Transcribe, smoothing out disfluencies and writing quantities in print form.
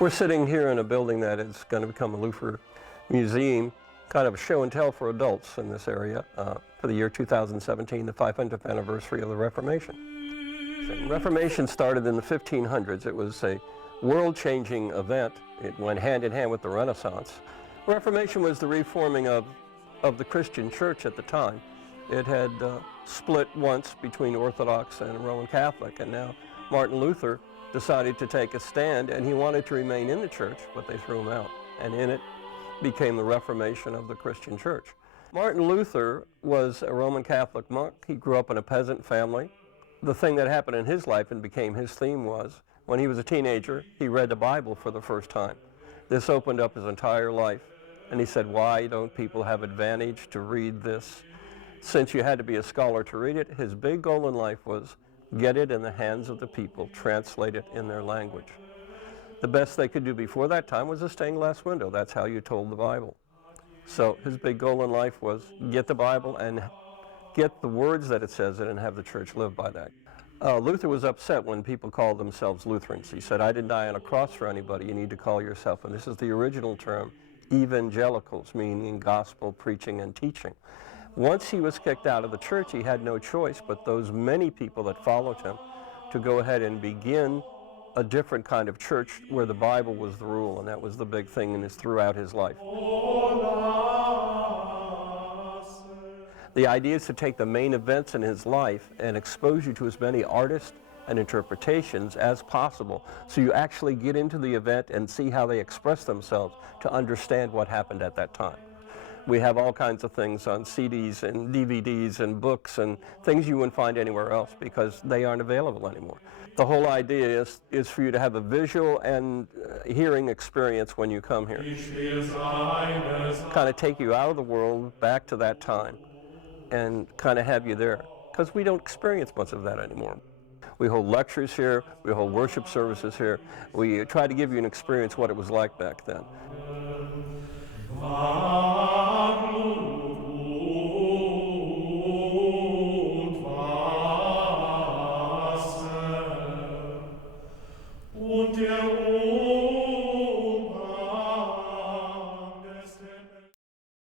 We're sitting here in a building that is going to become a Luther museum, kind of a show and tell for adults in this area for the year 2017, the 500th anniversary of the Reformation. The Reformation started in the 1500s. It was a world-changing event. It went hand in hand with the Renaissance. Reformation was the reforming of the Christian church at the time. It had split once between Orthodox and Roman Catholic, and now Martin Luther decided to take a stand, and he wanted to remain in the church, but they threw him out. And in it became the Reformation of the Christian church. Martin Luther was a Roman Catholic monk. He grew up in a peasant family. The thing that happened in his life and became his theme was, when he was a teenager, he read the Bible for the first time. This opened up his entire life. And he said, why don't people have advantage to read this? Since you had to be a scholar to read it, his big goal in life was get it in the hands of the people, translate it in their language. The best they could do before that time was a stained glass window. That's how you told the Bible. So his big goal in life was get the Bible and get the words that it says in and have the church live by that. Luther was upset when people called themselves Lutherans. He said, I didn't die on a cross for anybody. You need to call yourself, and this is the original term, evangelicals, meaning gospel preaching and teaching. Once he was kicked out of the church, he had no choice but those many people that followed him to go ahead and begin a different kind of church where the Bible was the rule, and that was the big thing throughout his life. The idea is to take the main events in his life and expose you to as many artists and interpretations as possible, so you actually get into the event and see how they express themselves to understand what happened at that time. We have all kinds of things on CDs and DVDs and books and things you wouldn't find anywhere else because they aren't available anymore. The whole idea is for you to have a visual and hearing experience when you come here. Kind of take you out of the world back to that time and kind of have you there, because we don't experience much of that anymore. We hold lectures here, we hold worship services here. We try to give you an experience what it was like back then.